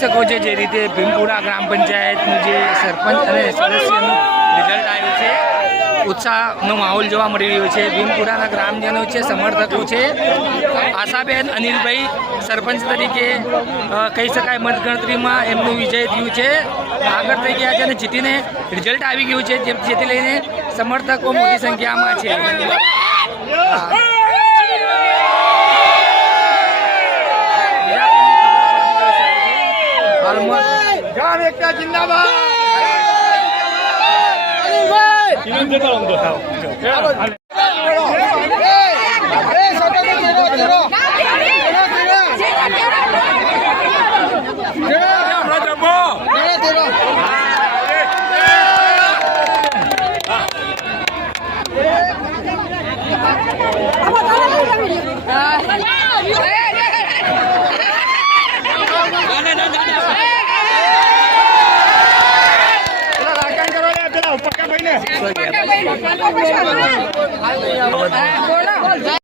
શકો છો જે રીતે ભીમપુરા ગ્રામ પંચાયતનું જે સરપંચ અને સદસ્યનું રિઝલ્ટ આવ્યું છે, ઉત્સાહનો માહોલ જોવા મળી રહ્યો છે. ભીમપુરાના ગ્રામજનો છે, સમર્થકો છે. આશાબેન અનિલભાઈ સરપંચ તરીકે કહી શકાય મતગણતરીમાં એમનું વિજય થયું છે, આગળ થઈ ગયા છે અને જીતીને રિઝલ્ટ આવી ગયું છે, જેથી લઈને સમર્થકો મોટી સંખ્યામાં છે. ગામ એકતા જિંદાબાદ.